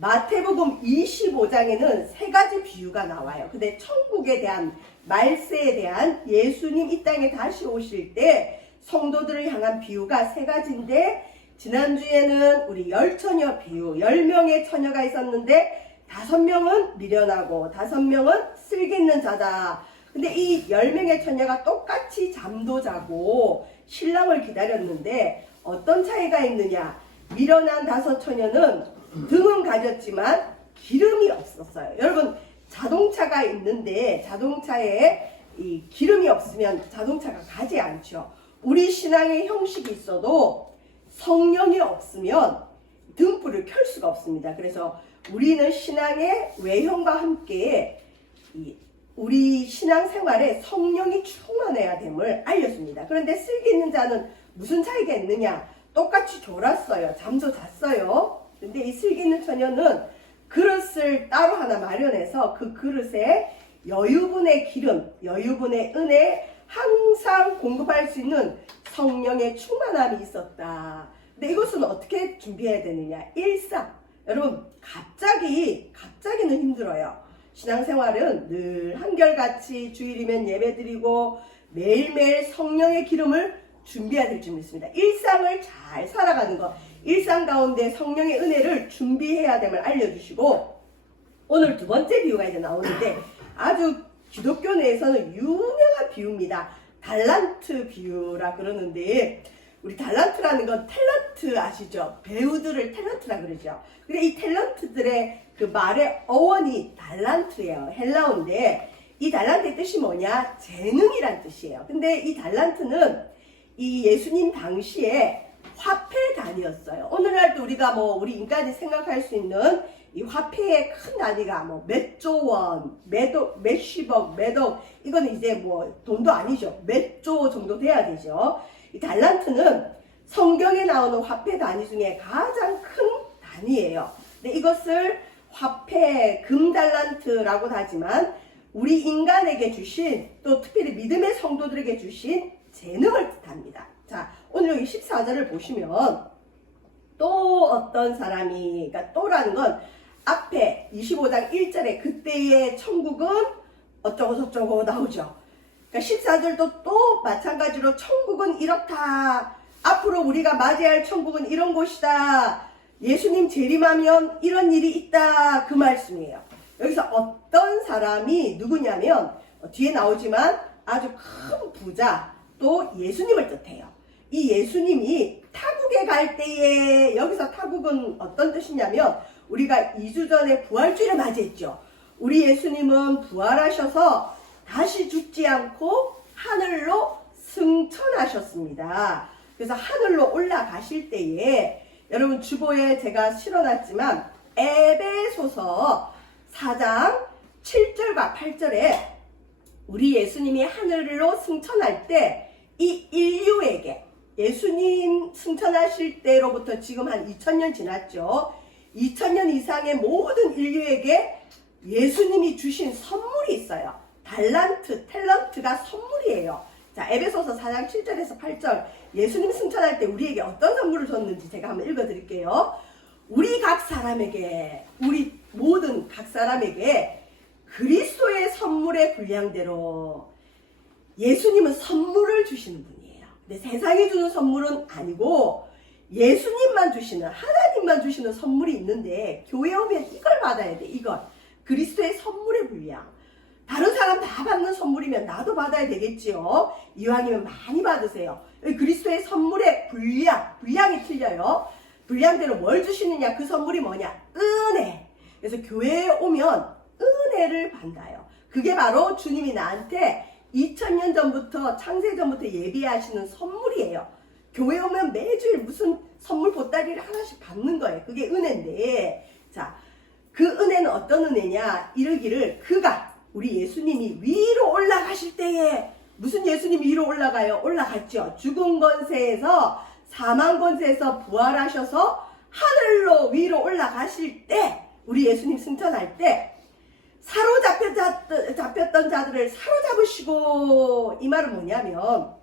마태복음 25장에는 세 가지 비유가 나와요. 근데 천국에 대한 말세에 대한 예수님 이 땅에 다시 오실 때 성도들을 향한 비유가 세 가지인데, 지난주에는 우리 열처녀 비유, 10명의 처녀가 있었는데 5명은 미련하고 5명은 쓸개 있는 자다. 근데 이 10명의 처녀가 똑같이 잠도 자고 신랑을 기다렸는데 어떤 차이가 있느냐? 미련한 5처녀는 등은 가졌지만 기름이 없었어요. 여러분, 자동차가 있는데 자동차에 이 기름이 없으면 자동차가 가지 않죠. 우리 신앙의 형식이 있어도 성령이 없으면 등불을 켤 수가 없습니다. 그래서 우리는 신앙의 외형과 함께 우리 신앙생활에 성령이 충만해야 됨을 알려줍니다. 그런데 쓸개 있는 자는 무슨 차이가 있느냐? 똑같이 졸았어요. 잠도 잤어요. 근데 이 쓸개 있는 처녀는 그릇을 따로 하나 마련해서 그 그릇에 여유분의 기름, 여유분의 은혜, 항상 공급할 수 있는 성령의 충만함이 있었다. 근데 이것은 어떻게 준비해야 되느냐? 일상. 여러분, 갑자기는 힘들어요. 신앙생활은 늘 한결같이 주일이면 예배드리고 매일매일 성령의 기름을 준비해야 될 줄 믿습니다. 일상을 잘 살아가는 것, 일상 가운데 성령의 은혜를 준비해야 됨을 알려주시고, 오늘 두 번째 비유가 이제 나오는데 아주 기독교 내에서는 유명한 비유입니다. 달란트 비유라 그러는데, 우리 달란트라는 건 탤런트 아시죠? 배우들을 탤런트라 그러죠. 근데 이 탤런트들의 그 말의 어원이 달란트예요. 헬라어인데 이 달란트의 뜻이 뭐냐? 재능이란 뜻이에요. 근데 이 달란트는 이 예수님 당시에 화폐 단위였어요. 오늘날도 우리가 우리 인간이 생각할 수 있는 이 화폐의 큰 단위가 몇 조 원, 몇십억, 몇억, 이거는 이제 돈도 아니죠. 몇 조 정도 돼야 되죠. 이 달란트는 성경에 나오는 화폐 단위 중에 가장 큰 단위예요. 근데 이것을 화폐, 금달란트라고도 하지만 우리 인간에게 주신, 또 특별히 믿음의 성도들에게 주신 재능을 뜻합니다. 자, 오늘 여기 14절을 보시면 또 어떤 사람이, 그러니까 또라는 건 앞에 25장 1절에 그때의 천국은 어쩌고 저쩌고 나오죠. 그러니까 14절도 또 마찬가지로 천국은 이렇다. 앞으로 우리가 맞이할 천국은 이런 곳이다. 예수님 재림하면 이런 일이 있다. 그 말씀이에요. 여기서 어떤 사람이 누구냐면 뒤에 나오지만 아주 큰 부자, 또 예수님을 뜻해요. 이 예수님이 타국에 갈 때에, 여기서 타국은 어떤 뜻이냐면 우리가 2주 전에 부활주일을 맞이했죠. 우리 예수님은 부활하셔서 다시 죽지 않고 하늘로 승천하셨습니다. 그래서 하늘로 올라가실 때에 여러분 주보에 제가 실어놨지만 에베소서 4장 7절과 8절에 우리 예수님이 하늘로 승천할 때 이 인류에게, 예수님 승천하실 때로부터 지금 한 2000년 지났죠. 2000년 이상의 모든 인류에게 예수님이 주신 선물이 있어요. 달란트, 탤런트가 선물이에요. 자, 에베소서 4장 7절에서 8절, 예수님 승천할 때 우리에게 어떤 선물을 줬는지 제가 한번 읽어드릴게요. 우리 각 사람에게, 우리 모든 각 사람에게 그리스도의 선물의 분량대로 예수님은 선물을 주시는 분이에요. 근데 세상이 주는 선물은 아니고 예수님만 주시는, 하나님만 주시는 선물이 있는데 교회 오면 이걸 받아야 돼. 이걸. 그리스도의 선물의 분량. 다른 사람 다 받는 선물이면 나도 받아야 되겠지요. 이왕이면 많이 받으세요. 그리스도의 선물의 분량이 틀려요. 분량대로 뭘 주시느냐? 그 선물이 뭐냐? 은혜. 그래서 교회에 오면 은혜를 받아요. 그게 바로 주님이 나한테 2000년 전부터, 창세전부터 예비하시는 선물이에요. 교회 오면 매주일 무슨 선물 보따리를 하나씩 받는 거예요. 그게 은혜인데, 자, 그 은혜는 어떤 은혜냐? 이르기를 그가, 우리 예수님이 위로 올라가실 때에, 무슨 예수님이 위로 올라가요? 올라갔죠. 죽은 권세에서, 사망 권세에서 부활하셔서 하늘로 위로 올라가실 때, 우리 예수님 승천할 때 사로잡혔던 자들을 사로잡으시고, 이 말은 뭐냐면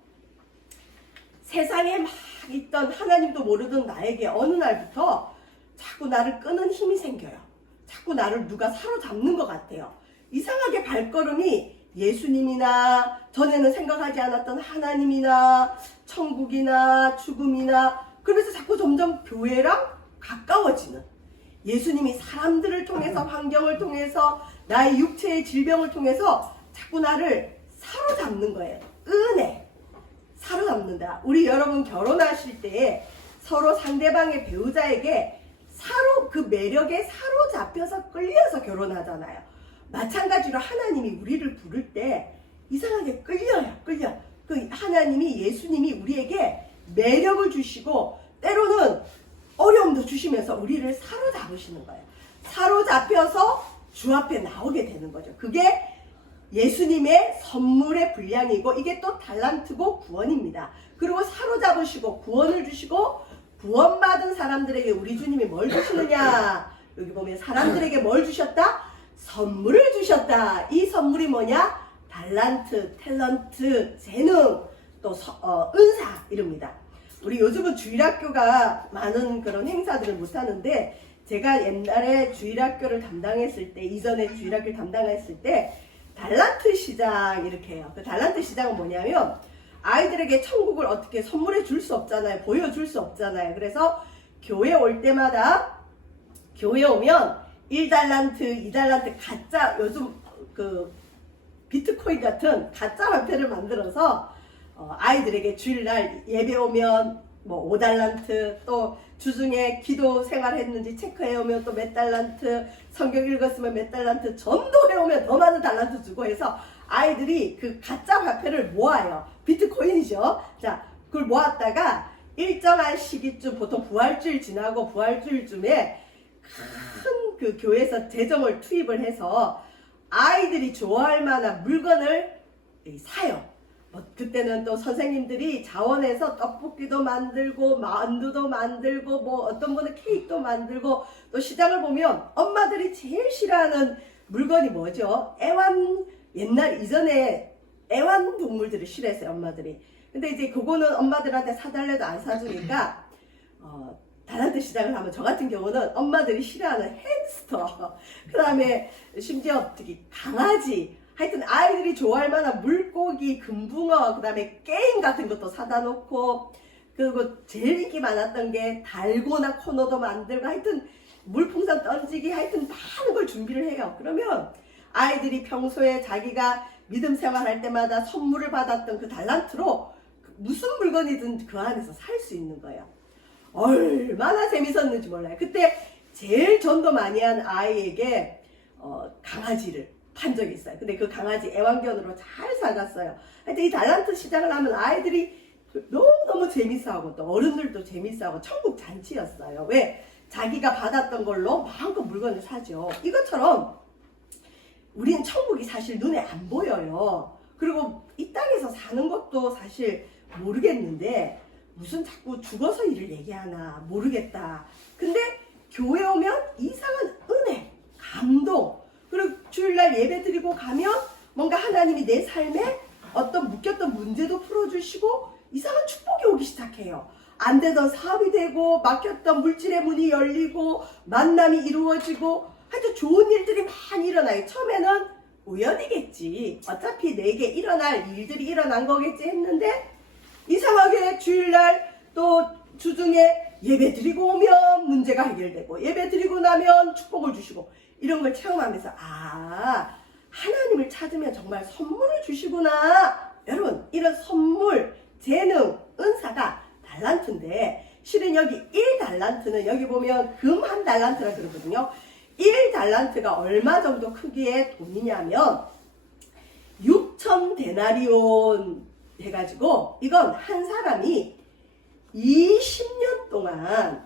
세상에 막 있던 하나님도 모르던 나에게 어느 날부터 자꾸 나를 끄는 힘이 생겨요. 자꾸 나를 누가 사로잡는 것 같아요. 이상하게 발걸음이 예수님이나 전에는 생각하지 않았던 하나님이나 천국이나 죽음이나 그래서 자꾸 점점 교회랑 가까워지는, 예수님이 사람들을 통해서 환경을 통해서 나의 육체의 질병을 통해서 자꾸 나를 사로잡는 거예요. 은혜 사로잡는다. 우리 여러분 결혼하실 때 서로 상대방의 배우자에게 그 매력에 사로잡혀서 끌려서 결혼하잖아요. 마찬가지로 하나님이 우리를 부를 때 이상하게 끌려. 그 하나님이, 예수님이 우리에게 매력을 주시고 때로는 어려움도 주시면서 우리를 사로잡으시는 거예요. 사로잡혀서 주 앞에 나오게 되는 거죠. 그게 예수님의 선물의 분량이고, 이게 또 달란트고 구원입니다. 그리고 사로잡으시고 구원을 주시고, 구원받은 사람들에게 우리 주님이 뭘 주시느냐, 여기 보면 사람들에게 뭘 주셨다? 선물을 주셨다. 이 선물이 뭐냐? 달란트, 탤런트, 재능, 또 은사 이럽니다. 우리 요즘은 주일학교가 많은 그런 행사들을 못하는데, 제가 옛날에 주일학교를 담당했을 때, 이전에 주일학교를 담당했을 때 달란트 시장 이렇게 해요. 그 달란트 시장은 뭐냐면 아이들에게 천국을 어떻게 선물해 줄 수 없잖아요. 보여줄 수 없잖아요. 그래서 교회 올 때마다, 교회 오면 1달란트, 2달란트 가짜, 요즘 그 비트코인 같은 가짜 화폐를 만들어서 아이들에게 주일날 예배 오면 뭐 5달란트, 또 주중에 기도 생활했는지 체크해 오면 또 몇 달란트, 성경 읽었으면 몇 달란트, 전도해 오면 더 많은 달란트 주고 해서 아이들이 그 가짜 화폐를 모아요. 비트코인이죠. 자, 그걸 모았다가 일정한 시기쯤, 보통 부활주일 지나고 부활주일쯤에 큰 그 교회에서 재정을 투입을 해서 아이들이 좋아할 만한 물건을 사요. 그때는 또 선생님들이 자원해서 떡볶이도 만들고 만두도 만들고, 뭐 어떤 분은 케이크도 만들고, 또 시장을 보면 엄마들이 제일 싫어하는 물건이 뭐죠? 옛날 이전에 애완동물들을 싫어했어요, 엄마들이. 근데 이제 그거는 엄마들한테 사달래도 안 사주니까 달란트 시장을 하면 저 같은 경우는 엄마들이 싫어하는 햄스터, 그 다음에 심지어 특히 강아지, 하여튼 아이들이 좋아할 만한 물고기, 금붕어, 그 다음에 게임 같은 것도 사다 놓고, 그리고 제일 인기 많았던 게 달고나 코너도 만들고, 하여튼 물풍선 던지기, 하여튼 많은 걸 준비를 해요. 그러면 아이들이 평소에 자기가 믿음 생활할 때마다 선물을 받았던 그 달란트로 무슨 물건이든 그 안에서 살 수 있는 거예요. 얼마나 재밌었는지 몰라요. 그때 제일 전도 많이 한 아이에게 강아지를 판 적이 있어요. 근데 그 강아지 애완견으로 잘 살았어요. 하여튼 이 달란트 시장을 하면 아이들이 너무너무 재밌어하고, 또 어른들도 재밌어하고, 천국 잔치였어요. 왜? 자기가 받았던 걸로 마음껏 물건을 사죠. 이것처럼 우리는 천국이 사실 눈에 안 보여요. 그리고 이 땅에서 사는 것도 사실 모르겠는데 무슨 자꾸 죽어서 일을 얘기하나 모르겠다. 근데 교회 오면 이상한 은혜, 감동, 그리고 주일날 예배 드리고 가면 뭔가 하나님이 내 삶에 어떤 묶였던 문제도 풀어주시고 이상한 축복이 오기 시작해요. 안 되던 사업이 되고, 막혔던 물질의 문이 열리고, 만남이 이루어지고, 하여튼 좋은 일들이 많이 일어나요. 처음에는 우연이겠지, 어차피 내게 일어날 일들이 일어난 거겠지 했는데, 이상하게 주일날 또 주중에 예배 드리고 오면 문제가 해결되고, 예배 드리고 나면 축복을 주시고, 이런 걸 체험하면서 하나님을 찾으면 정말 선물을 주시구나. 여러분, 이런 선물, 재능, 은사가 달란트인데, 실은 여기 1달란트는 여기 보면 금 1달란트라 그러거든요. 1달란트가 얼마 정도 크기의 돈이냐면 6,000데나리온 해가지고, 이건 한 사람이 20년 동안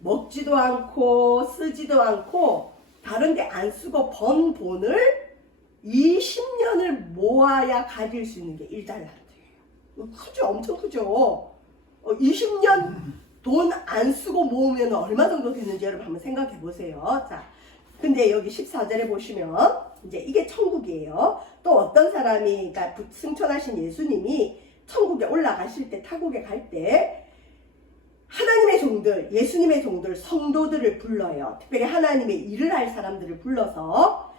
먹지도 않고 쓰지도 않고 다른 데 안 쓰고 번 돈을 20년을 모아야 가질 수 있는 게 1달란트예요. 크죠? 엄청 크죠? 20년 돈 안 쓰고 모으면 얼마 정도 되는지 여러분 한번 생각해 보세요. 자, 근데 여기 14절에 보시면 이제 이게 천국이에요. 또 어떤 사람이, 그러니까 승천하신 예수님이 천국에 올라가실 때, 타국에 갈 때 하나님의 종들, 예수님의 종들, 성도들을 불러요. 특별히 하나님의 일을 할 사람들을 불러서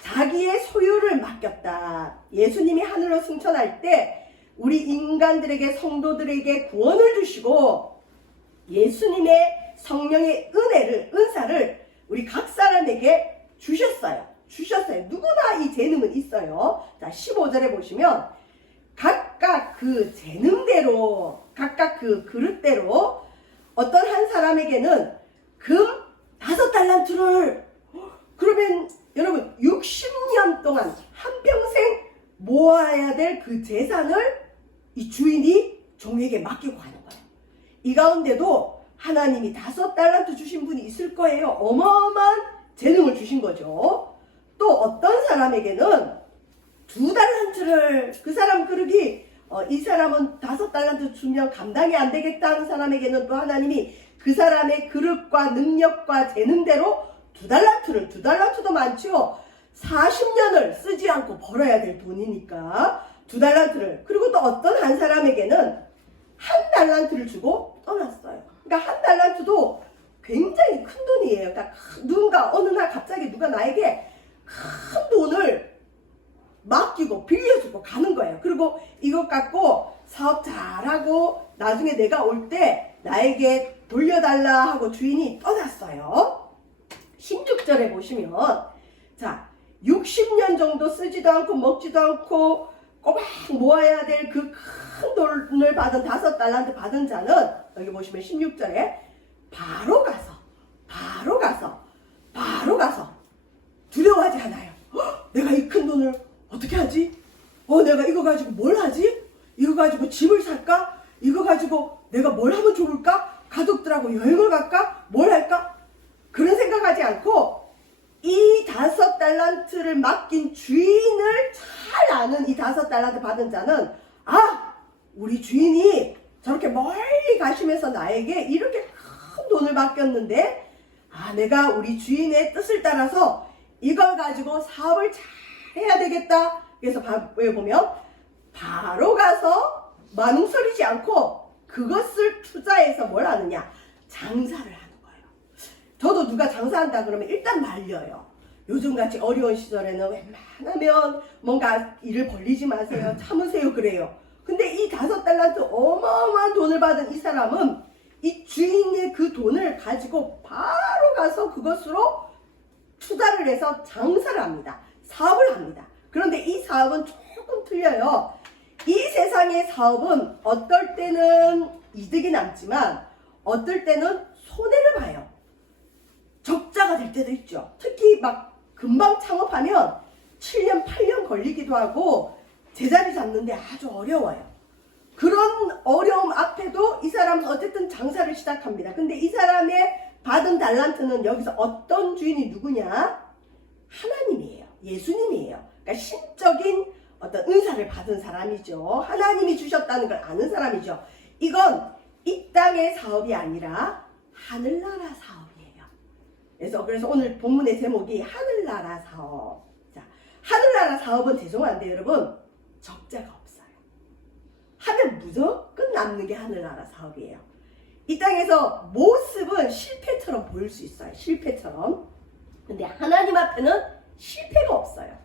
자기의 소유를 맡겼다. 예수님이 하늘로 승천할 때 우리 인간들에게, 성도들에게 구원을 주시고 예수님의 성령의 은사를 우리 각 사람에게 주셨어요. 누구나 이 재능은 있어요. 자, 15절에 보시면 각각 그 재능대로, 각각 그 그릇대로 어떤 한 사람에게는 금 5달란트를, 그러면 여러분 60년 동안 한평생 모아야 될 그 재산을 이 주인이 종에게 맡기고 가는 거예요. 이 가운데도 하나님이 5달란트 주신 분이 있을 거예요. 어마어마한 재능을 주신 거죠. 또 어떤 사람에게는 2달란트를, 그 사람 그릇이 이 사람은 5달란트 주면 감당이 안 되겠다 하는 사람에게는 또 하나님이 그 사람의 그릇과 능력과 재능대로 2달란트도 많죠. 40년을 쓰지 않고 벌어야 될 돈이니까 2달란트를. 그리고 또 어떤 한 사람에게는 1달란트를 주고 떠났어요. 그러니까 1달란트도 굉장히 큰 돈이에요. 그러니까 누군가 어느 날 갑자기 누가 나에게 큰 돈을 맡기고 빌려주고 가는 거예요. 그리고 이것 갖고 사업 잘하고 나중에 내가 올 때 나에게 돌려달라 하고 주인이 떠났어요. 16절에 보시면, 자, 60년 정도 쓰지도 않고 먹지도 않고 꼬박 모아야 될 그 큰 돈을 받은 5달란트 받은 자는 여기 보시면 16절에 바로 가서 두려워하지 않아요. 내가 이 큰 돈을 어떻게 하지? 내가 이거 가지고 뭘 하지? 이거 가지고 집을 살까? 이거 가지고 내가 뭘 하면 좋을까? 가족들하고 여행을 갈까? 뭘 할까? 그런 생각하지 않고 이 5달란트를 맡긴 주인을 잘 아는 이 5달란트 받은 자는, 우리 주인이 저렇게 멀리 가시면서 나에게 이렇게 큰 돈을 맡겼는데, 내가 우리 주인의 뜻을 따라서 이걸 가지고 사업을 잘 해야 되겠다. 그래서 왜 보면 바로 가서 만웅설이지 않고 그것을 투자해서 뭘 하느냐? 장사를 하는 거예요. 저도 누가 장사한다 그러면 일단 말려요. 요즘같이 어려운 시절에는 웬만하면 뭔가 일을 벌리지 마세요. 참으세요. 그래요. 근데 이 5달란트 어마어마한 돈을 받은 이 사람은 이 주인의 그 돈을 가지고 바로 가서 그것으로 투자를 해서 장사를 합니다. 사업을 합니다. 그런데 이 사업은 조금 틀려요. 이 세상의 사업은 어떨 때는 이득이 남지만 어떨 때는 손해를 봐요. 적자가 될 때도 있죠. 특히 막 금방 창업하면 7년, 8년 걸리기도 하고 제자리 잡는데 아주 어려워요. 그런 어려움 앞에도 이 사람은 어쨌든 장사를 시작합니다. 근데 이 사람의 받은 달란트는 여기서 어떤 주인이 누구냐? 하나님이에요. 예수님이에요. 그러니까 신적인 어떤 은사를 받은 사람이죠. 하나님이 주셨다는 걸 아는 사람이죠. 이건 이 땅의 사업이 아니라 하늘나라 사업이에요. 그래서 오늘 본문의 제목이 하늘나라 사업. 자, 하늘나라 사업은 죄송한데 여러분 적자가 없어요. 하면 무조건 남는 게 하늘나라 사업이에요. 이 땅에서 모습은 실패처럼 보일 수 있어요. 실패처럼. 근데 하나님 앞에는 실패가 없어요.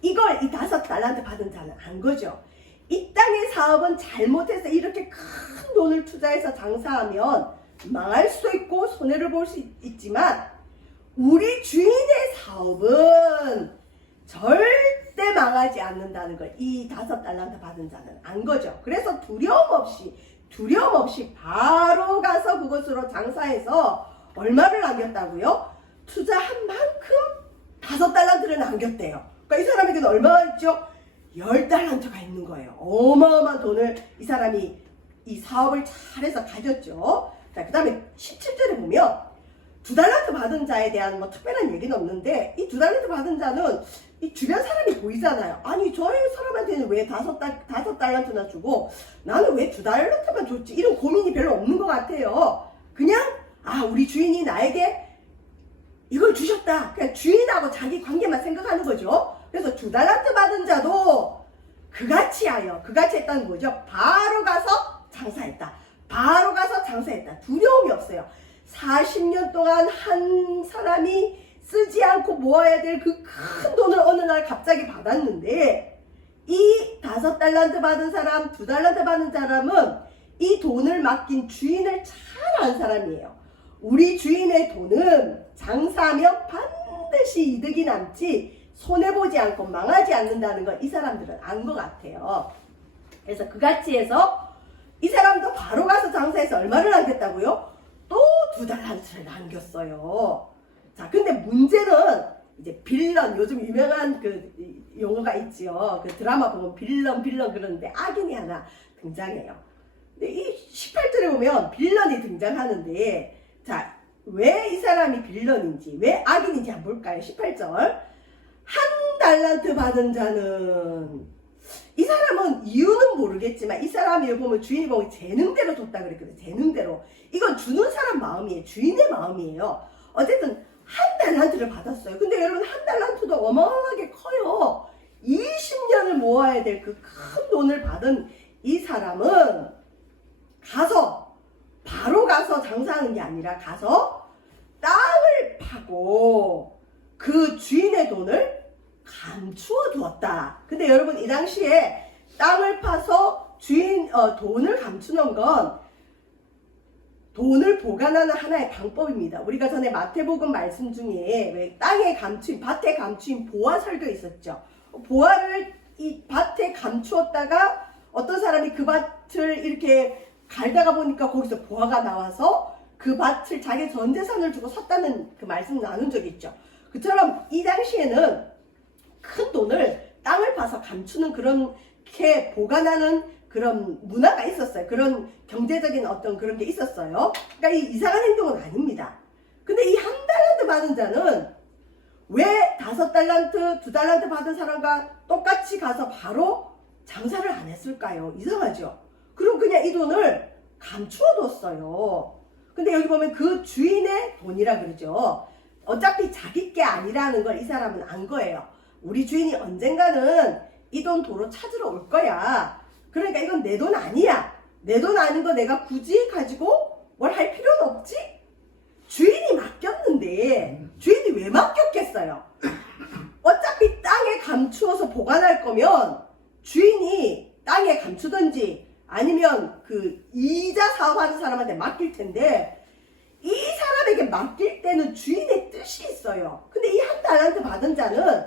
이걸 이 5달란트 받은 자는 안 거죠. 이 땅의 사업은 잘못해서 이렇게 큰 돈을 투자해서 장사하면 망할 수도 있고 손해를 볼 수 있지만 우리 주인의 사업은 절대 망하지 않는다는 걸 이 5달란트 받은 자는 안 거죠. 그래서 두려움 없이 바로 가서 그것으로 장사해서 얼마를 남겼다고요? 투자한 만큼 5달란트를 남겼대요. 그러니까 이 사람에게는 얼마가 있죠? 10달란트가 있는 거예요. 어마어마한 돈을 이 사람이 이 사업을 잘해서 가졌죠. 자, 그 다음에 17절에 보면 2달란트 받은 자에 대한 뭐 특별한 얘기는 없는데 이 2달란트 받은 자는 이 주변 사람이 보이잖아요. 아니 저희 사람한테는 왜 5달란트나 주고 나는 왜 2달란트만 줬지? 이런 고민이 별로 없는 것 같아요. 그냥 우리 주인이 나에게 이걸 주셨다. 그냥 주인하고 자기 관계만 생각하는 거죠. 그래서 2달란트 받은 자도 그같이 했다는 거죠. 바로 가서 장사했다. 바로 가서 장사했다. 두려움이 없어요. 40년 동안 한 사람이 쓰지 않고 모아야 될 그 큰 돈을 어느 날 갑자기 받았는데, 이 5달란트 받은 사람, 2달란트 받은 사람은 이 돈을 맡긴 주인을 잘 아는 사람이에요. 우리 주인의 돈은 장사하면 반드시 이득이 남지 손해보지 않고 망하지 않는다는 걸 이 사람들은 안 것 같아요. 그래서 그같이 해서 이 사람도 바로 가서 장사해서 얼마를 남겼다고요? 또 2달란트를 남겼어요. 자, 근데 문제는 이제 빌런, 요즘 유명한 그 용어가 있지요. 그 드라마 보면 빌런 그러는데 악인이 하나 등장해요. 근데 이 18절에 보면 빌런이 등장하는데, 자, 왜 이 사람이 빌런인지, 왜 악인인지 한번 볼까요? 18절. 한 달란트 받은 자는, 이 사람은 이유는 모르겠지만 이 사람이 보면 주인이 보면 재능대로 줬다 그랬거든요. 재능대로. 이건 주는 사람 마음이에요. 주인의 마음이에요. 어쨌든 한 달란트를 받았어요. 근데 여러분, 한 달란트도 어마어마하게 커요. 20년을 모아야 될 그 큰 돈을 받은 이 사람은 가서, 바로 가서 장사하는 게 아니라 가서 땅을 파고 그 주인의 돈을 감추어 두었다. 근데 여러분, 이 당시에 땅을 파서 돈을 감추는 건 돈을 보관하는 하나의 방법입니다. 우리가 전에 마태복음 말씀 중에 왜 땅에 감추인, 밭에 감추인 보화 설교 있었죠. 보화를 이 밭에 감추었다가 어떤 사람이 그 밭을 이렇게 갈다가 보니까 거기서 보화가 나와서 그 밭을 자기 전 재산을 주고 샀다는 그 말씀 나눈 적이 있죠. 그처럼 이 당시에는 큰 돈을 땅을 파서 감추는 그렇게 보관하는 그런 문화가 있었어요. 그런 경제적인 어떤 그런 게 있었어요. 그러니까 이 이상한 행동은 아닙니다. 근데 이 한 달란트 받은 자는 왜 5달란트, 2달란트 받은 사람과 똑같이 가서 바로 장사를 안 했을까요? 이상하죠? 그럼 그냥 이 돈을 감추어 뒀어요. 근데 여기 보면 그 주인의 돈이라 그러죠. 어차피 자기 게 아니라는 걸 이 사람은 안 거예요. 우리 주인이 언젠가는 이 돈 도로 찾으러 올 거야. 그러니까 이건 내 돈 아니야. 내 돈 아닌 거 내가 굳이 가지고 뭘 할 필요는 없지? 주인이 맡겼는데 주인이 왜 맡겼겠어요? 어차피 땅에 감추어서 보관할 거면 주인이 땅에 감추든지 아니면 그 이자 사업하는 사람한테 맡길 텐데, 이 사람에게 맡길 때는 주인의 뜻이 있어요. 근데 이 한 달란트 받은 자는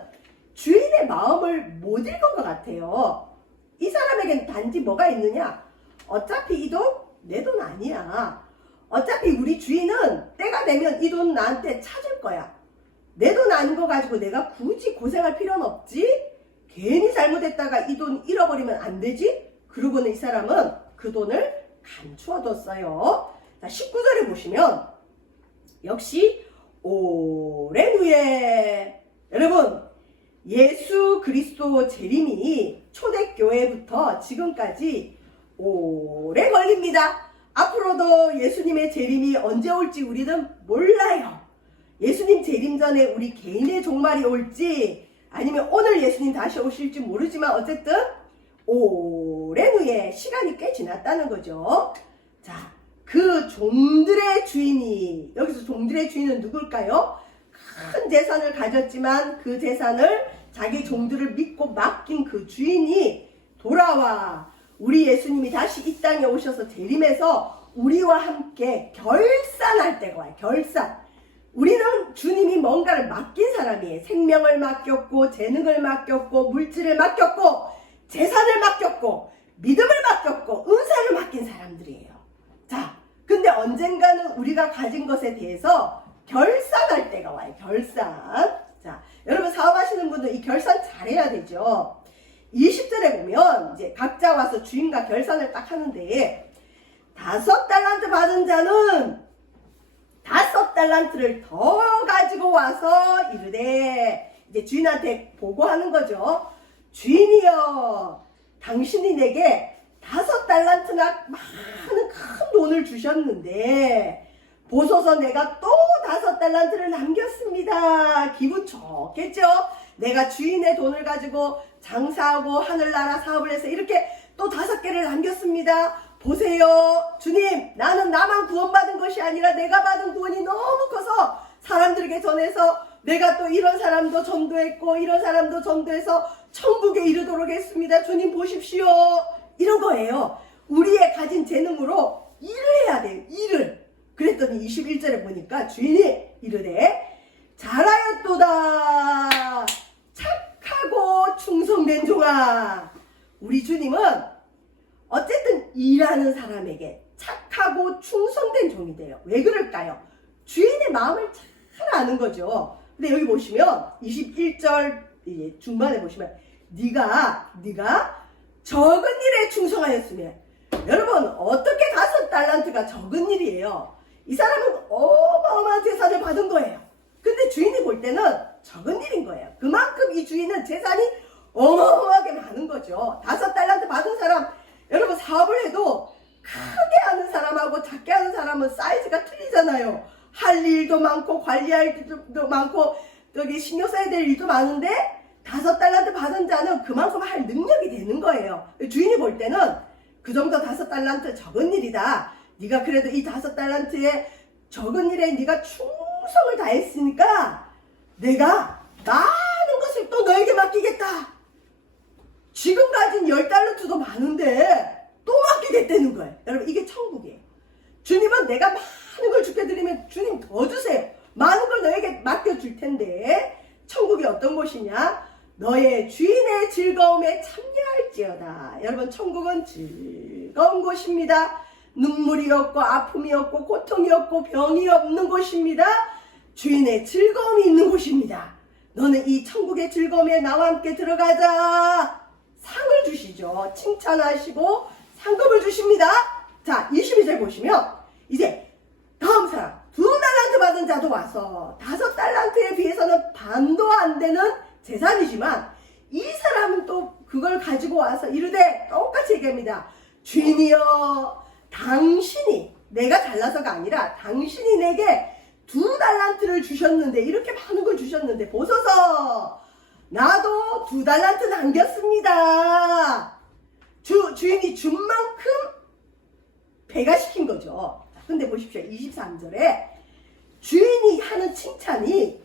주인의 마음을 못 읽은 것 같아요. 이 사람에겐 단지 뭐가 있느냐? 어차피 이 돈 내 돈 아니야. 어차피 우리 주인은 때가 되면 이 돈 나한테 찾을 거야. 내 돈 아닌 거 가지고 내가 굳이 고생할 필요는 없지? 괜히 잘못했다가 이 돈 잃어버리면 안 되지? 그러고는 이 사람은 그 돈을 감추어뒀어요. 자, 19절에 보시면 역시 오랜 후에, 여러분, 예수 그리스도 재림이 초대교회부터 지금까지 오래 걸립니다. 앞으로도 예수님의 재림이 언제 올지 우리는 몰라요. 예수님 재림 전에 우리 개인의 종말이 올지 아니면 오늘 예수님 다시 오실지 모르지만 어쨌든 오랜 후에 시간이 꽤 지났다는 거죠. 자, 그 종들의 주인이, 여기서 종들의 주인은 누굴까요? 큰 재산을 가졌지만 그 재산을 자기 종들을 믿고 맡긴 그 주인이 돌아와 우리 예수님이 다시 이 땅에 오셔서 재림해서 우리와 함께 결산할 때가 와요. 결산. 우리는 주님이 뭔가를 맡긴 사람이에요. 생명을 맡겼고, 재능을 맡겼고, 물질을 맡겼고, 재산을 맡겼고, 믿음을 맡겼고, 은사를 맡긴 사람들이에요. 자, 근데 언젠가는 우리가 가진 것에 대해서 결산할 때가 와요. 결산. 자, 여러분 사업하시는 분들 이 결산 잘해야 되죠. 20절에 보면 이제 각자 와서 주인과 결산을 딱 하는데, 5달란트 받은 자는 5달란트를 더 가지고 와서 이르되, 이제 주인한테 보고하는 거죠. 주인이여, 당신이 내게 5달란트나 많은 큰 돈을 주셨는데 보소서, 내가 또 5달란트를 남겼습니다. 기분 좋겠죠? 내가 주인의 돈을 가지고 장사하고 하늘나라 사업을 해서 이렇게 또 5개를 남겼습니다. 보세요. 주님, 나는 나만 구원받은 것이 아니라 내가 받은 구원이 너무 커서 사람들에게 전해서 내가 또 이런 사람도 전도했고 이런 사람도 전도해서 천국에 이르도록 했습니다. 주님 보십시오. 이런 거예요. 우리의 가진 재능으로 일을 해야 돼요. 일을. 그랬더니 21절에 보니까 주인이 이르되 잘하였도다 착하고 충성된 종아. 우리 주님은 어쨌든 일하는 사람에게 착하고 충성된 종이 돼요. 왜 그럴까요? 주인의 마음을 잘 아는 거죠. 근데 여기 보시면 21절 중반에 보시면 네가 적은 일에 충성하였으면, 여러분 어떻게 5달란트가 적은 일이에요? 이 사람은 어마어마한 재산을 받은 거예요. 근데 주인이 볼 때는 적은 일인 거예요. 그만큼 이 주인은 재산이 어마어마하게 많은 거죠. 5달란트 받은 사람, 여러분 사업을 해도 크게 하는 사람하고 작게 하는 사람은 사이즈가 틀리잖아요. 할 일도 많고 관리할 일도 많고 여기 신경 써야 될 일도 많은데 5달란트 받은 자는 그만큼 할 능력이 되는 거예요. 주인이 볼 때는 그 정도 5달란트 적은 일이다. 네가 그래도 이 5달란트의 적은 일에 네가 충성을 다했으니까 내가 많은 것을 또 너에게 맡기겠다. 지금 가진 10달란트도 많은데 또 맡기겠다는 거예요. 여러분 이게 천국이에요. 주님은 내가 많은 걸 주게 드리면 주님 더 주세요. 많은 걸 너에게 맡겨줄 텐데 천국이 어떤 곳이냐? 너의 주인의 즐거움에 참여할지어다. 여러분 천국은 즐거운 곳입니다. 눈물이 없고 아픔이 없고 고통이 없고 병이 없는 곳입니다. 주인의 즐거움이 있는 곳입니다. 너는 이 천국의 즐거움에 나와 함께 들어가자. 상을 주시죠. 칭찬하시고 상급을 주십니다. 자 22절 보시면 이제 다음 사람 2달란트 받은 자도 와서 5달란트에 비해서는 반도 안 되는 재산이지만 이 사람은 또 그걸 가지고 와서 이르되 똑같이 얘기합니다. 주인이여 당신이, 내가 잘나서가 아니라 당신이 내게 2달란트를 주셨는데, 이렇게 많은 걸 주셨는데 보소서 나도 2달란트 남겼습니다. 주인이 준 만큼 배가시킨 거죠. 근데 보십시오. 23절에 주인이 하는 칭찬이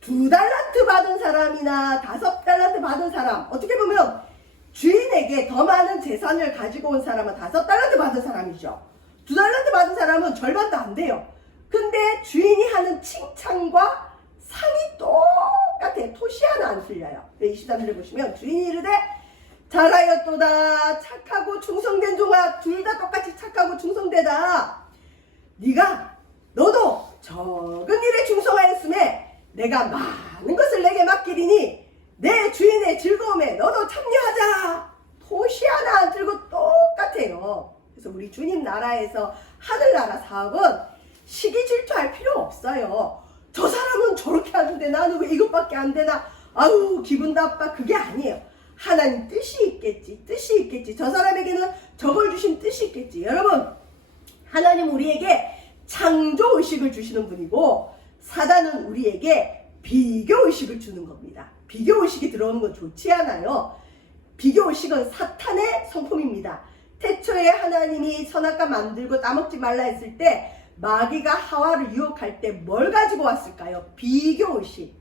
2달란트 받은 사람이나 5달란트 받은 사람, 어떻게 보면 주인에게 더 많은 재산을 가지고 온 사람은 5달란트 받은 사람이죠. 2달란트 받은 사람은 절반도 안 돼요. 근데 주인이 하는 칭찬과 상이 똑같아요. 토시 하나 안 틀려요. 23절에 보시면 주인이 이르되 잘하였도다 착하고 충성된 종아. 둘 다 똑같이 착하고 충성되다. 너도 적은 일에 충성하였음에 내가 많은 것을 내게 맡기리니 내 주인의 즐거움에 너도 참여하자. 토시 하나 안 들고 똑같아요. 그래서 우리 주님 나라에서 하늘나라 사업은 시기 질투할 필요 없어요. 저 사람은 저렇게 하는데 나는 왜 이것밖에 안 되나, 아우 기분 나빠. 그게 아니에요. 하나님 뜻이 있겠지. 저 사람에게는 저걸 주신 뜻이 있겠지. 여러분 하나님 우리에게 창조의식을 주시는 분이고 사단은 우리에게 비교의식을 주는 겁니다. 비교의식이 들어오는 건 좋지 않아요. 비교의식은 사탄의 성품입니다. 태초에 하나님이 선악과 만들고 따먹지 말라 했을 때 마귀가 하와를 유혹할 때 뭘 가지고 왔을까요? 비교의식.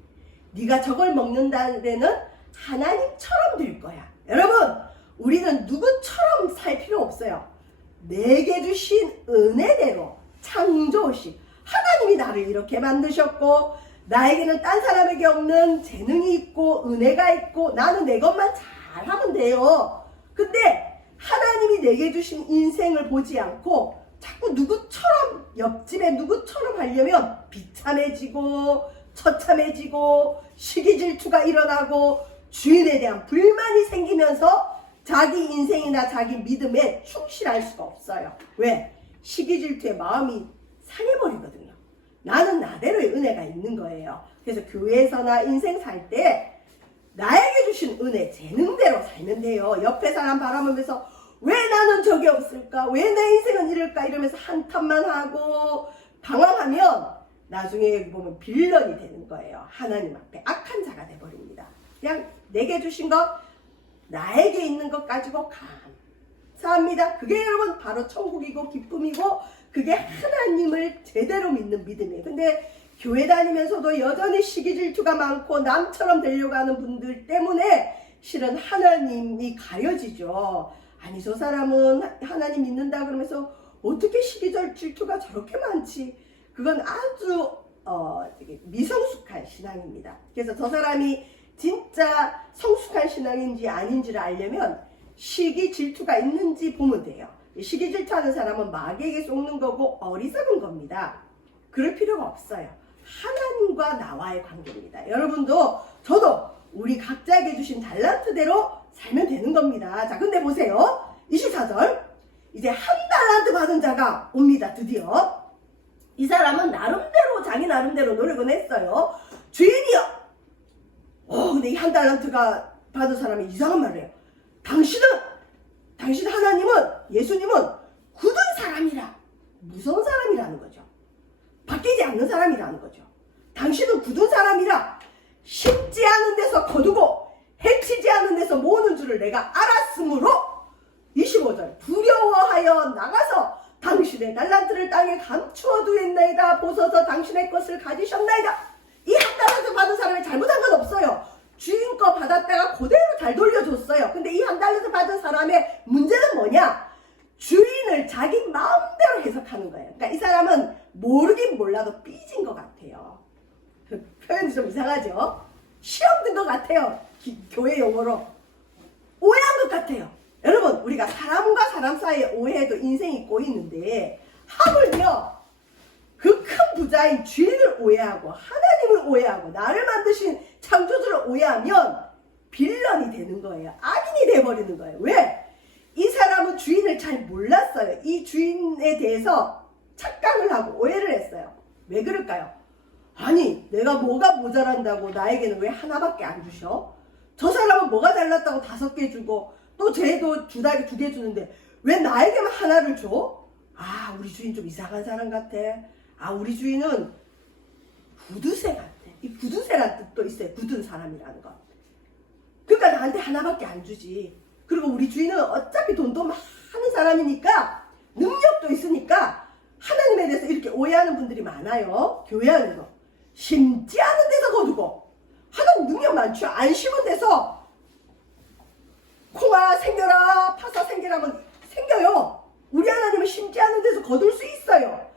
네가 저걸 먹는다는 데는 하나님처럼 될 거야. 여러분 우리는 누구처럼 살 필요 없어요. 내게 주신 은혜대로 창조의식. 하나님이 나를 이렇게 만드셨고 나에게는 딴 사람에게 없는 재능이 있고 은혜가 있고 나는 내 것만 잘하면 돼요. 근데 하나님이 내게 주신 인생을 보지 않고 자꾸 누구처럼, 옆집에 누구처럼 하려면 비참해지고 처참해지고 시기질투가 일어나고 주인에 대한 불만이 생기면서 자기 인생이나 자기 믿음에 충실할 수가 없어요. 왜? 시기질투의 마음이 상해버리거든요. 나는 나대로의 은혜가 있는 거예요. 그래서 교회에서나 인생 살 때 나에게 주신 은혜 재능대로 살면 돼요. 옆에 사람 바라보면서 왜 나는 저게 없을까? 왜 내 인생은 이럴까? 이러면서 한탄만 하고 방황하면 나중에 보면 빌런이 되는 거예요. 하나님 앞에 악한 자가 돼버립니다. 그냥 내게 주신 것, 나에게 있는 것 가지고 사합니다. 그게 여러분 바로 천국이고 기쁨이고 그게 하나님을 제대로 믿는 믿음이에요. 근데 교회 다니면서도 여전히 시기 질투가 많고 남처럼 되려고 하는 분들 때문에 실은 하나님이 가려지죠. 아니 저 사람은 하나님 믿는다 그러면서 어떻게 시기 질투가 저렇게 많지? 그건 아주 미성숙한 신앙입니다. 그래서 저 사람이 진짜 성숙한 신앙인지 아닌지를 알려면 시기 질투가 있는지 보면 돼요. 시기 질투하는 사람은 마귀에게 속는 거고 어리석은 겁니다. 그럴 필요가 없어요. 하나님과 나와의 관계입니다. 여러분도 저도 우리 각자에게 주신 달란트대로 살면 되는 겁니다. 자, 근데 보세요. 24절 이제 한 달란트 받은 자가 옵니다. 드디어 이 사람은 나름대로 자기 나름대로 노력은 했어요. 주인이여, 근데 이 한 달란트가 받은 사람이 이상한 말을 해요. 당신 하나님은, 예수님은 굳은 사람이라. 무서운 사람이라는 거죠. 바뀌지 않는 사람이라는 거죠. 당신은 굳은 사람이라 심지 않은 데서 거두고 해치지 않은 데서 모으는 줄을 내가 알았으므로 25절 두려워하여 나가서 당신의 달란트를 땅에 감추어 두었나이다. 보소서 당신의 것을 가지셨나이다. 이 한 달란트 받은 사람이 잘못한 건 없어요. 주인 거 받았다가 그대로 잘 돌려줬어요. 근데 이 한 달란트 받은 사람의 문제는 뭐냐? 주인을 자기 마음대로 해석하는 거예요. 그러니까 이 사람은 모르긴 몰라도 삐진 것 같아요. 표현이 좀 이상하죠? 시험 든 것 같아요. 교회 용어로. 오해한 것 같아요. 여러분, 우리가 사람과 사람 사이에 오해도 인생이 꼬이는데 하물며 그 큰 부자인 주인을 오해하고 하나님을 오해하고 나를 만드신 창조주를 오해하면 빌런이 되는 거예요. 악인이 돼버리는 거예요. 왜? 이 사람은 주인을 잘 몰랐어요. 이 주인에 대해서 착각을 하고 오해를 했어요. 왜 그럴까요? 아니, 내가 뭐가 모자란다고 나에게는 왜 하나밖에 안 주셔? 저 사람은 뭐가 잘났다고 5개 주고 또 쟤도 2개 주는데 왜 나에게만 하나를 줘? 아, 우리 주인 좀 이상한 사람 같아. 아, 우리 주인은 구두쇠 같아. 이 구두쇠란 뜻도 있어요. 굳은 사람이라는 거. 그러니까 나한테 하나밖에 안 주지. 그리고 우리 주인은 어차피 돈도 많은 사람이니까 능력도 있으니까 하나님에 대해서 이렇게 오해하는 분들이 많아요. 교회 안에서. 심지 않은 데서 거두고. 하나님 능력 많죠. 안 심은 데서 콩아 생겨라, 파사 생겨라면 생겨요. 우리 하나님은 심지 않은 데서 거둘 수 있어요.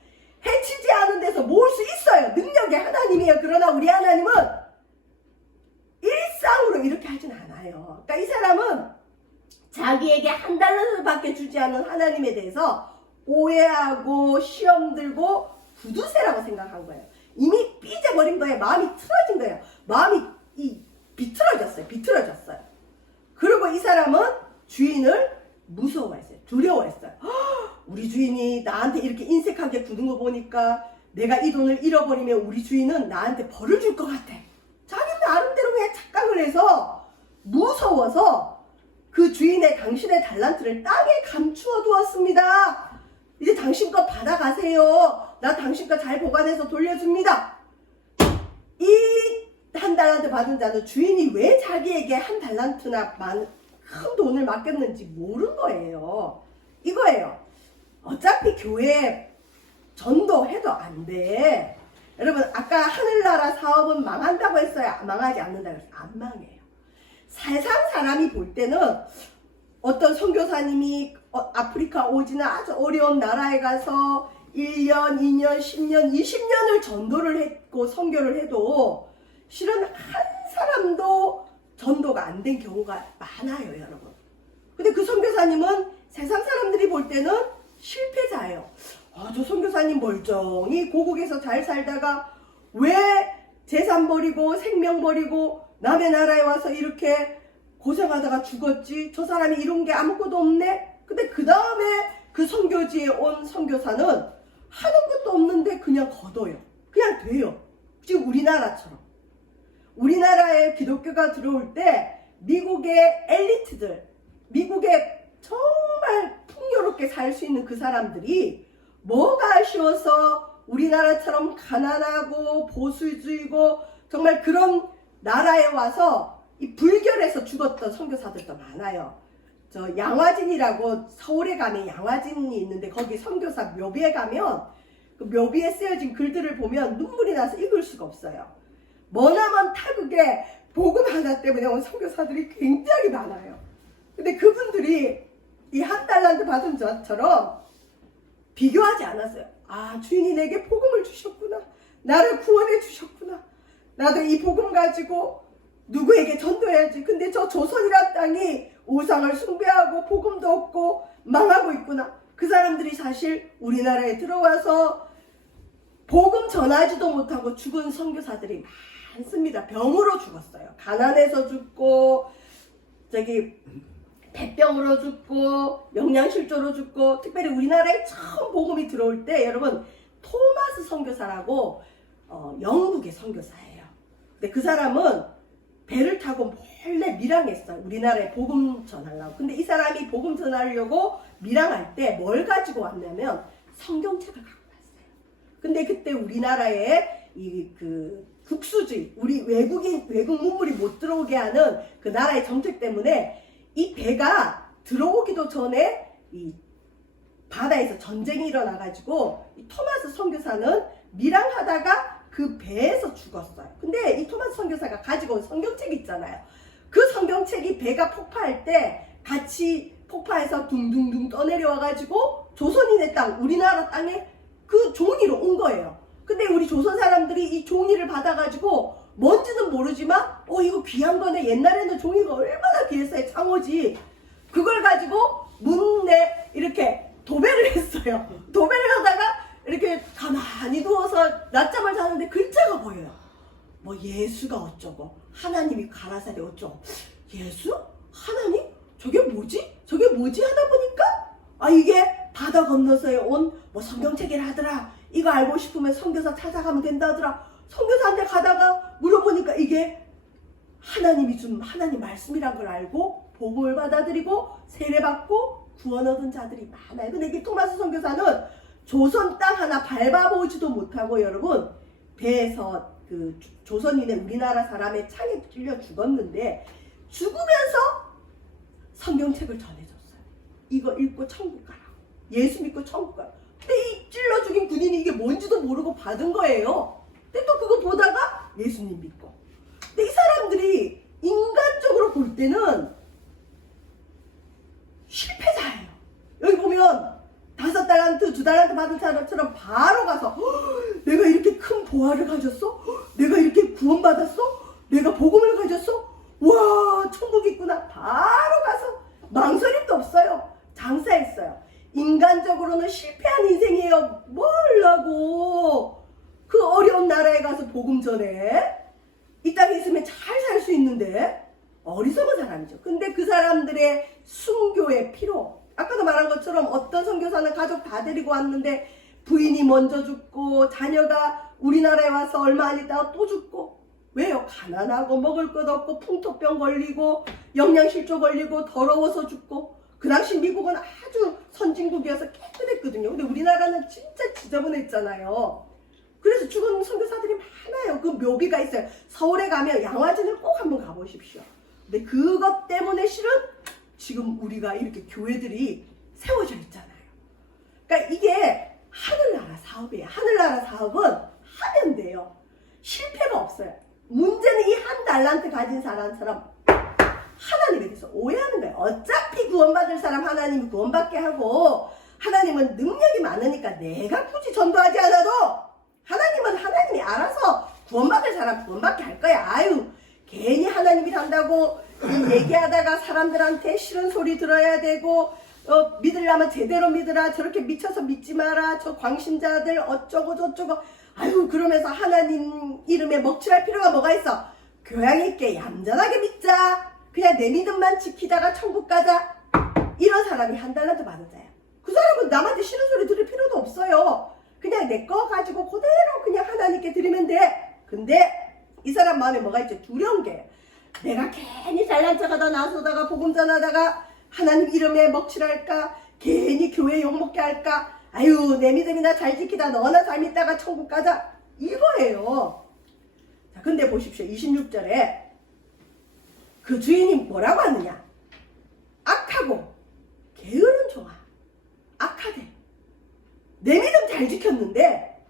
해치지 않은 데서 모을 수 있어요. 능력이 하나님이에요. 그러나 우리 하나님은 일상으로 이렇게 하진 않아요. 그러니까 이 사람은 자기에게 한 달러밖에 주지 않은 하나님에 대해서 오해하고 시험 들고 구두쇠라고 생각한 거예요. 이미 삐져버린 거예요. 마음이 틀어진 거예요. 마음이 비틀어졌어요. 그리고 이 사람은 주인을 무서워했어요. 두려워했어요. 우리 주인이 나한테 이렇게 인색하게 구는 거 보니까 내가 이 돈을 잃어버리면 우리 주인은 나한테 벌을 줄 것 같아. 자기는 나름대로 그냥 착각을 해서 무서워서 그 주인의 당신의 달란트를 땅에 감추어 두었습니다. 이제 당신 거 받아가세요. 나 당신 거 잘 보관해서 돌려줍니다. 이 한 달란트 받은 자는 주인이 왜 자기에게 한 달란트나 큰 돈을 맡겼는지 모르는 거예요. 이거예요. 어차피 교회 전도해도 안 돼. 여러분, 아까 하늘나라 사업은 망한다고 했어요? 망하지 않는다고 했어요? 안 망해요. 세상 사람이 볼 때는 어떤 선교사님이 아프리카 오지나 아주 어려운 나라에 가서 1년, 2년, 10년, 20년을 전도를 했고 선교를 해도 실은 한 사람도 전도가 안 된 경우가 많아요, 여러분. 근데 그 선교사님은 세상 사람들이 볼 때는 실패자예요. 저 선교사님 멀쩡히 고국에서 잘 살다가 왜 재산 버리고 생명 버리고 남의 나라에 와서 이렇게 고생하다가 죽었지? 저 사람이 이룬 게 아무것도 없네? 근데 그 다음에 그 선교지에 온 선교사는 하는 것도 없는데 그냥 걷어요. 그냥 돼요. 지금 우리나라처럼. 우리나라에 기독교가 들어올 때 미국의 엘리트들, 미국에 정말 풍요롭게 살 수 있는 그 사람들이 뭐가 아쉬워서 우리나라처럼 가난하고 보수주의고 정말 그런 나라에 와서 이 불결해서 죽었던 선교사들도 많아요. 저 양화진이라고 서울에 가면 양화진이 있는데 거기 선교사 묘비에 가면 그 묘비에 쓰여진 글들을 보면 눈물이 나서 읽을 수가 없어요. 머나먼 타국에 복음 하나 때문에 온 선교사들이 굉장히 많아요. 근데 그분들이 이 한 달란트 받은 저처럼 비교하지 않았어요. 아, 주인이 내게 복음을 주셨구나. 나를 구원해 주셨구나. 나도 이 복음 가지고 누구에게 전도해야지. 근데 저 조선이란 땅이 우상을 숭배하고 복음도 없고 망하고 있구나. 그 사람들이 사실 우리나라에 들어와서 복음 전하지도 못하고 죽은 선교사들이 많습니다. 병으로 죽었어요. 가난해서 죽고 폐병으로 죽고 영양실조로 죽고, 특별히 우리나라에 처음 복음이 들어올 때 여러분 토마스 선교사라고 영국의 선교사예요. 근데 그 사람은 배를 타고 몰래 밀항했어요. 우리나라에 복음 전하려고. 근데 이 사람이 복음 전하려고 밀항할 때 뭘 가지고 왔냐면 성경책을 갖고 왔어요. 근데 그때 우리나라에 그 국수주의, 우리 외국 문물이 못 들어오게 하는 그 나라의 정책 때문에 이 배가 들어오기도 전에 이 바다에서 전쟁이 일어나가지고 이 토마스 선교사는 밀항하다가 그 배에서 죽었어요. 근데 이 토마스 선교사가 가지고 온 성경책 있잖아요. 그 성경책이 배가 폭파할 때 같이 폭파해서 둥둥둥 떠내려와가지고 조선인의 땅, 우리나라 땅에 그 종이로 온 거예요. 근데 우리 조선 사람들이 이 종이를 받아가지고 뭔지는 모르지만 이거 귀한 거네. 옛날에는 종이가 얼마나 귀했어요. 창호지. 그걸 가지고 문에 이렇게 도배를 했어요. 도배를 하다가 이렇게 가만히 누워서 낮잠을 자는데 글자가 보여요. 뭐 예수가 어쩌고 하나님이 가라사대 어쩌고. 예수? 하나님? 저게 뭐지? 저게 뭐지? 하다 보니까 이게 바다 건너서에 온 뭐 성경책이라 하더라. 이거 알고 싶으면 선교사 찾아가면 된다 하더라. 선교사한테 가다가 물어보니까 이게 하나님이 준 하나님 말씀이란 걸 알고 복음을 받아들이고 세례받고 구원 얻은 자들이 많아요. 근데 이게 토마스 선교사는 조선 땅 하나 밟아보지도 못하고 여러분 배에서 그 조선인의 우리나라 사람의 창에 찔려 죽었는데 죽으면서 성경책을 전해줬어요. 이거 읽고 천국 가라. 예수 믿고 천국 가라. 근데 이 찔러 죽인 군인이 이게 뭔지도 모르고 받은 거예요. 근데 또 그거 보다가 예수님 믿고. 근데 이 사람들이 인간적으로 볼 때는 실패자예요. 여기 보면 5달란트, 2달란트 받은 사람처럼 바로 가서 내가 이렇게 큰 보화를 가졌어? 내가 이렇게 구원받았어? 내가 복음을 가졌어? 와, 천국 있구나. 바로 가서 망설임도 없어요. 장사했어요. 인간적으로는 실패한 인생이에요. 뭘라고 그 어려운 나라에 가서 복음 전해 이 땅에 있으면 잘 살 수 있는데 어리석은 사람이죠. 근데 그 사람들의 순교의 피로, 아까도 말한 것처럼 어떤 선교사는 가족 다 데리고 왔는데 부인이 먼저 죽고 자녀가 우리나라에 와서 얼마 안 있다가 또 죽고. 왜요? 가난하고 먹을 것 없고 풍토병 걸리고 영양실조 걸리고 더러워서 죽고. 그 당시 미국은 아주 선진국이어서 깨끗했거든요. 근데 우리나라는 진짜 지저분했잖아요. 그래서 죽은 선교사들이 많아요. 그 묘비가 있어요. 서울에 가면 양화진을 꼭 한번 가보십시오. 근데 그것 때문에 실은 지금 우리가 이렇게 교회들이 세워져 있잖아요. 그러니까 이게 하늘나라 사업이에요. 하늘나라 사업은 하면 돼요. 실패가 없어요. 문제는 이 한 달란트 가진 사람처럼 하나님에 대해서 오해하는 거예요. 어차피 구원받을 사람 하나님이 구원받게 하고, 하나님은 능력이 많으니까 내가 굳이 전도하지 않아도 하나님은 하나님이 알아서 구원받을 사람 구원받게 할 거야. 아유, 괜히 하나님이 한다고 얘기하다가 사람들한테 싫은 소리 들어야 되고, 믿으려면 제대로 믿으라, 저렇게 미쳐서 믿지 마라, 저 광신자들 어쩌고 저쩌고. 아유, 그러면서 하나님 이름에 먹칠할 필요가 뭐가 있어? 교양 있게 얌전하게 믿자. 그냥 내 믿음만 지키다가 천국 가자. 이런 사람이 한 달란트 받은 자야. 그 사람은 남한테 싫은 소리 들을 필요도 없어요. 그냥 내 거 가지고 그대로 그냥 하나님께 드리면 돼. 근데 이 사람 마음에 뭐가 있죠? 두려운 게, 내가 괜히 잘난 척하다 나서다가 복음 전하다가 하나님 이름에 먹칠할까? 괜히 교회 욕먹게 할까? 아유, 내 믿음이나 잘 지키다 너나 잘 믿다가 천국 가자. 이거예요. 자, 근데 보십시오. 26절에 그 주인이 뭐라고 하느냐? 악한 악하고 게으른 종아, 악하대. 내 믿음 잘 지켰는데,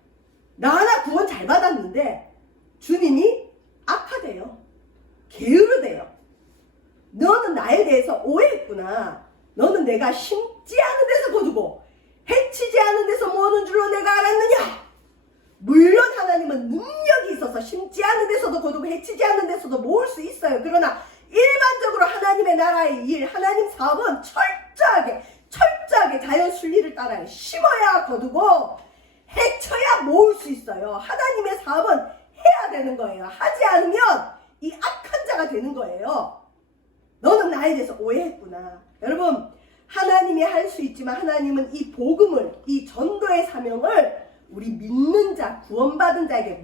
나 하나 구원 잘 받았는데 주님이 악하대요. 게으르대요. 너는 나에 대해서 오해했구나. 너는 내가 심지 않은 데서 거두고 해치지 않은 데서 모으는 줄로 내가 알았느냐? 물론 하나님은 능력이 있어서 심지 않은 데서도 거두고 해치지 않은 데서도 모을 수 있어요. 그러나 일반적으로 하나님의 나라의 일, 하나님 사업은 철저하게 자연 순리를 따라요. 심어야 거두고 해쳐야 모을 수 있어요. 하나님의 사업은 해야 되는 거예요. 하지 않으면 이 악한 자가 되는 거예요. 너는 나에 대해서 오해했구나. 여러분, 하나님이 할 수 있지만 하나님은 이 복음을, 이 전도의 사명을 우리 믿는 자, 구원받은 자에게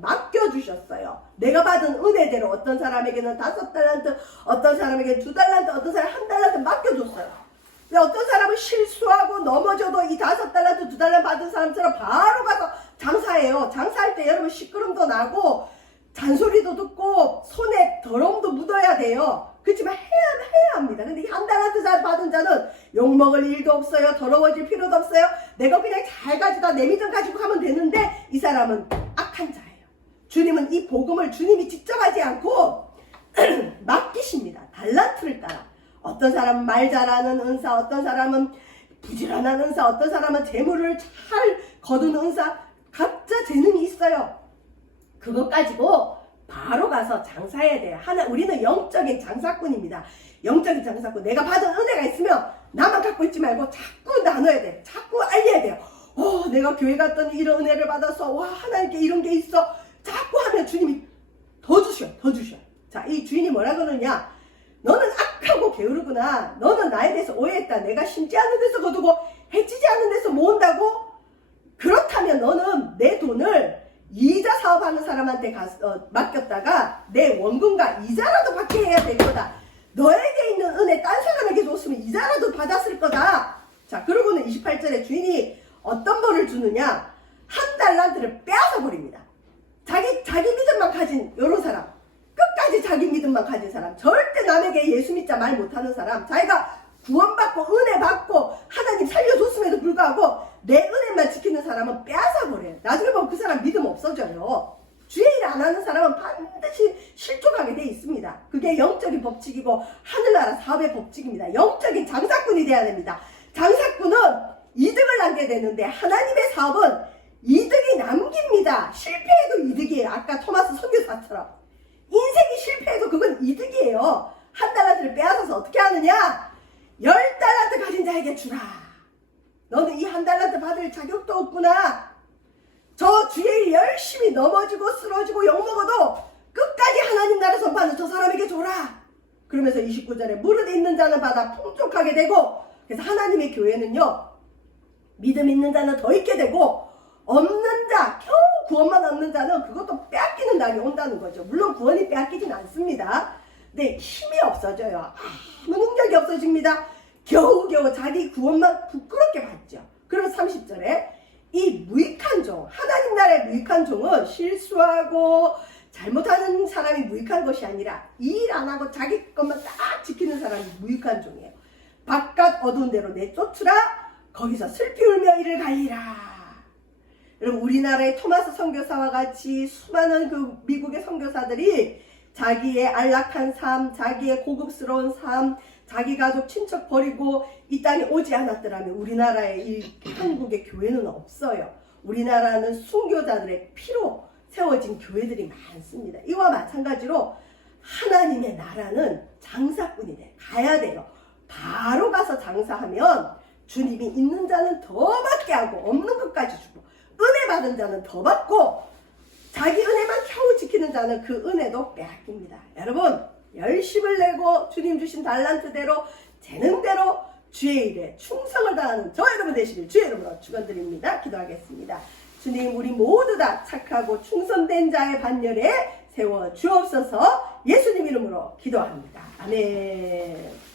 맡겨주셨어요. 내가 받은 은혜대로 어떤 사람에게는 5달란트, 어떤 사람에게는 2달란트, 어떤 사람 1달란트 맡겨줬어요. 근데 어떤 사람은 실수하고 넘어져도 이 5달란트, 2달란트 받은 사람처럼 바로 가서 장사해요. 장사할 때 여러분 시끄럼도 나고 잔소리도 듣고 손에 더러움도 묻어야 돼요. 그렇지만 해야 합니다. 근데 이 1달란트 받은 자는 욕먹을 일도 없어요. 더러워질 필요도 없어요. 내가 그냥 잘 가져다 내 믿음 가지고 가면 되는데 이 사람은 악한 자예요. 주님은 이 복음을 주님이 직접 하지 않고 맡기십니다. 달란트를 따라. 어떤 사람은 말 잘하는 은사, 어떤 사람은 부지런한 은사, 어떤 사람은 재물을 잘 거두는 은사, 각자 재능이 있어요. 그것 가지고 바로 가서 장사해야 돼요. 우리는 영적인 장사꾼입니다. 영적인 장사꾼. 내가 받은 은혜가 있으면 나만 갖고 있지 말고 자꾸 나눠야 돼. 자꾸 알려야 돼요. 내가 교회 갔더니 이런 은혜를 받았어. 와, 하나님께 이런 게 있어. 자꾸 하면 주님이 더 주셔. 자, 이 주인이 뭐라 그러느냐? 너는 악하고 게으르구나. 너는 나에 대해서 오해했다. 내가 심지 않은 데서 거두고 해치지 않은 데서 모은다고? 그렇다면 너는 내 돈을 이자 사업하는 사람한테 맡겼다가 내 원금과 이자라도 받게 해야 될 거다. 너에게 있는 은혜 딴 사람에게 줬으면 이자라도 받았을 거다. 자, 그러고는 28절에 주인이 어떤 벌을 주느냐? 1달란트를 빼앗아 버립니다. 자기 믿음만 가진 이런 사람, 끝까지 자기 믿음만 가진 사람, 절대 남에게 예수 믿자 말 못하는 사람, 자기가 구원받고 은혜 받고 하나님 살려줬음에도 불구하고 내 은혜만 지키는 사람은 빼앗아 버려요. 나중에 보면 그 사람 믿음 없어져요. 주의 일 안 하는 사람은 반드시 실족하게 돼 있습니다. 그게 영적인 법칙이고 하늘나라 사업의 법칙입니다. 영적인 장사꾼이 돼야 됩니다. 장사꾼은 이득을 남게 되는데 하나님의 사업은 이득이 남깁니다. 실패해도 이득이에요. 아까 토마스 선교사처럼 인생이 실패해도 그건 이득이에요. 1달란트를 빼앗아서 어떻게 하느냐? 10달란트 가진 자에게 주라. 너는 이 1달란트 받을 자격도 없구나. 저 주의 일 열심히 넘어지고 쓰러지고 욕먹어도 끝까지 하나님 나라 선포하는 저 사람에게 줘라. 그러면서 29절에 무릇 있는 자는 받아 풍족하게 되고, 그래서 하나님의 교회는요, 믿음 있는 자는 더 있게 되고 없는 자, 겨우 구원만 얻는 자는 그것도 빼앗기는 날이 온다는 거죠. 물론 구원이 빼앗기진 않습니다. 근데 힘이 없어져요. 아무 능력이 없어집니다. 겨우겨우 자기 구원만 부끄럽게 받죠. 그러면 30절에 이 무익한 종, 하나님 나라의 무익한 종은 실수하고 잘못하는 사람이 무익한 것이 아니라 일 안 하고 자기 것만 딱 지키는 사람이 무익한 종이에요. 바깥 어두운 데로 내쫓으라. 거기서 슬피 울며 이를 갈리라. 여러분, 우리나라의 토마스 선교사와 같이 수많은 그 미국의 선교사들이 자기의 안락한 삶, 자기의 고급스러운 삶, 자기 가족 친척 버리고 이 땅에 오지 않았더라면 우리나라의 이 한국의 교회는 없어요. 우리나라는 순교자들의 피로 세워진 교회들이 많습니다. 이와 마찬가지로 하나님의 나라는 장사꾼이 돼 가야 돼요. 바로 가서 장사하면 주님이 있는 자는 더 받게 하고 없는 것까지 주고, 은혜 받은 자는 더 받고 자기 은혜만 겨우 지키는 자는 그 은혜도 빼앗깁니다. 여러분, 열심을 내고 주님 주신 달란트대로 재능대로 주의 일에 충성을 다하는 저 여러분 되시길 주의 이름으로 축원드립니다. 기도하겠습니다. 주님, 우리 모두 다 착하고 충성된 자의 반열에 세워 주옵소서. 예수님 이름으로 기도합니다. 아멘.